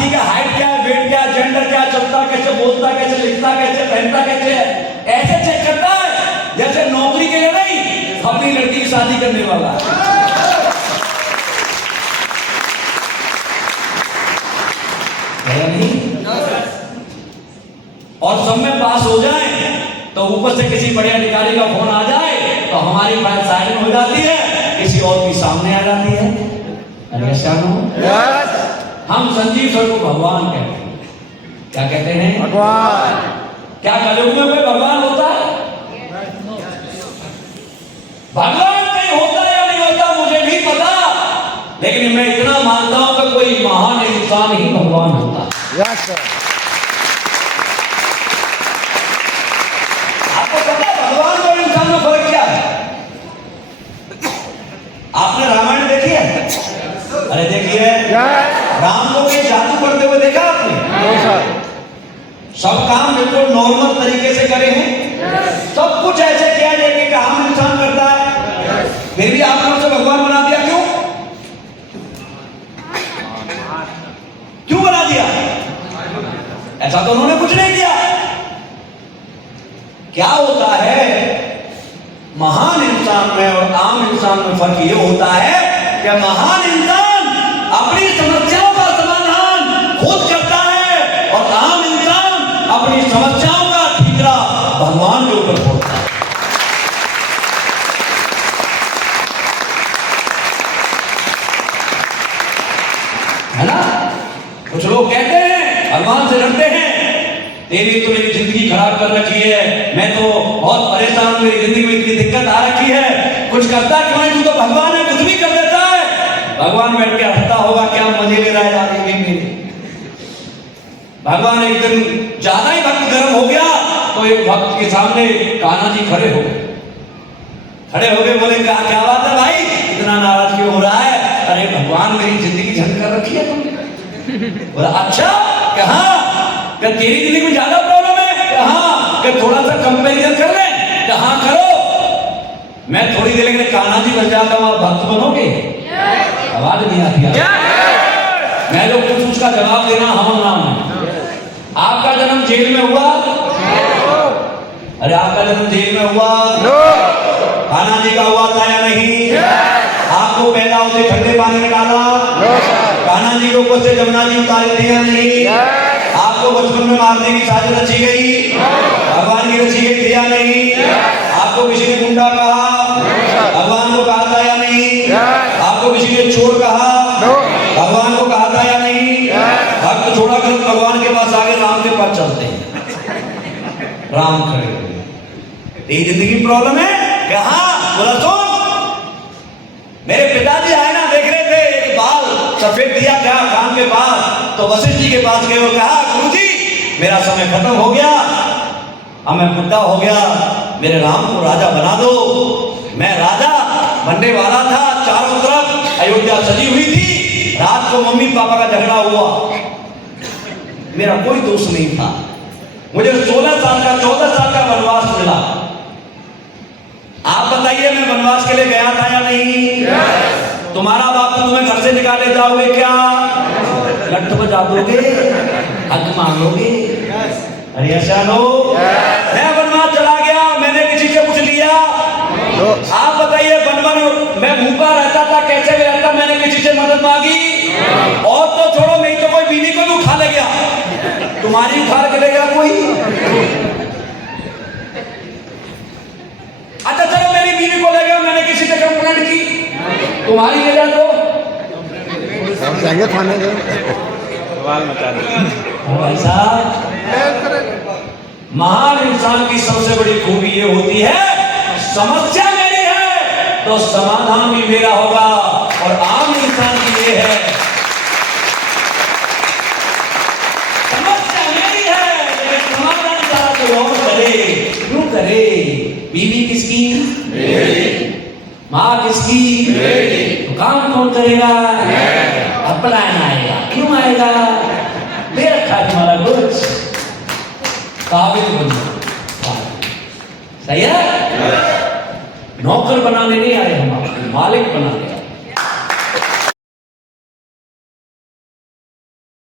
हाथी का हाइट क्या है, वेट क्या है, जेंडर क्या है, चलता कैसे, बोलता कैसे, लिखता कैसे, पहनता कैसे है, ऐसे चेक करता है जैसे नौकरी के लिए नहीं, अपनी लड़की की शादी करने वाला। नहीं? और सब में पास हो जाए तो ऊपर से किसी बड़े अधिकारी का फोन आ जाए तो हमारी फाइल साइड हो जाती है, किसी और की सामने आ जाती है। हम संजीव सर को भगवान कहते हैं। क्या कहते हैं? भगवान। क्या कलयुग में कोई भगवान होता है? भगवान कहीं होता है या नहीं होता मुझे भी पता, लेकिन मैं इतना मानता हूं कि कोई महान इंसान ही भगवान होता है। आपको पता है भगवान और इंसान में फर्क क्या है? आपने रामायण देखी है? अरे देखिए, राम को के जादू करते हुए देखा आपने? सब काम बिल्कुल नॉर्मल तरीके से करे हैं, सब कुछ ऐसे किया जैसे कि आम इंसान करता है, फिर भी आपने उसे भगवान बना दिया। क्यों? क्यों बना दिया? ऐसा तो उन्होंने कुछ नहीं किया। क्या होता है महान इंसान में और आम इंसान में फर्क ये होता है कि महान इंसान अपनी समस्याओं का समाधान खुद करता है और आम इंसान अपनी समस्याओं का ठीकरा भगवान के ऊपर छोड़ता है। है ना? कुछ लोग कहते हैं, भगवान से लड़ते हैं, तेरी तो मेरी जिंदगी खराब कर रखी है, मैं तो बहुत परेशान हूं, मेरी जिंदगी में इतनी दिक्कत आ रखी है, कुछ करता क्यों नहीं? तू तो भगवान है, कुछ भी कर देता है। भगवान बैठ के हंसता होगा, क्या मजे ले रहा है आदमी मेरे। भगवान एक दिन ज्यादा ही भक्त गर्म हो गया तो एक भक्त के सामने कान्हा जी खड़े हो गए। बोले क्या बात है भाई, इतना नाराज क्यों हो रहा है? अरे भगवान मेरी जिंदगी झंड कर रखी है तुमने। बोला अच्छा, कहा क्या तेरी जिंदगी में ज्यादा प्रॉब्लम है? हाँ। क्या थोड़ा सा कंपैरिजन कर ले? कहाँ करो? मैं थोड़ी देर के लिए कान्हा जी बन जाता हूँ, आप भक्त बनोगे? आवाज नहीं आती। मैं जो कुछ उसका जवाब देना हम नाम है। आपका जन्म जेल में हुआ? अरे आपका जन्म जेल में हुआ? कान्हा जी का हुआ था या नहीं? आपको पैदा होते ठंडे पानी में डाला? कान्हा जी के ऊपर से जमुना जी उतारे थे या नहीं? आपको बचपन में मारने की साजिश रची गई, भगवान की रची गई थी या नहीं? आपको किसी ने गुंडा कहा, भगवान को कहा था या नहीं? आपको किसी ने चोर कहा, भगवान को कहा था या नहीं? भक्त छोड़ा कर भगवान के पास आगे राम के पास चलते हैं, राम खड़े। ये जिंदगी में प्रॉब्लम है? कहा? बोला सुन, मेरे पिताजी आए ना, देख रहे थे एक बाल सफेद दिया क्या कान के पास, तो वशिष्ठ जी के पास गए और कहा गुरुजी मेरा समय खत्म हो गया, अब मैं बुढ़ा हो गया, मेरे राम को राजा बना दो। मैं राजा बनने वाला था, चारों तरफ अयोध्या सजी हुई थी, रात को मम्मी पापा का झगड़ा हुआ, मेरा कोई दोष नहीं था, मुझे 14 साल का वनवास मिला। आप बताइए मैं वनवास के लिए गया था या नहीं? तुम्हारा बाप तो तुम्हें घर से निकाले जाओगे क्या? लट्ठ बजा दोगे, हक मांगोगे? अरे ऐसा लो, मैं वनवास चला गया, मैंने किसी से पूछ लिया? आप बताइए, मैं भूखा रहता था, कैसे भी रहता, मैंने किसी से मदद मांगी? और तो छोड़ो, नहीं तो कोई बीवी को भी उठा ले गया, तुम्हारी उठा के ले गया कोई? अच्छा चलो मेरी बीवी को ले गया, मैंने किसी से कंप्लेंट की, तुम्हारी ले जा तो थाने महान इंसान की सबसे बड़ी खूबी ये होती है, समस्या मेरी है तो समाधान भी मेरा होगा, और आम इंसान की ये है समस्या मेरी है लेकिन समाधान चाहे कोई और करे। क्यों करे? बीवी किसकी? मेरी। माँ किसकी? मेरी। तो काम कौन करेगा? अपलायन आएगा। क्यों आएगा? ले रखा है तुम्हारा कुछ, काबिल बनना। सही है? नौकर बनाने नहीं आए हम, मालिक बनाने।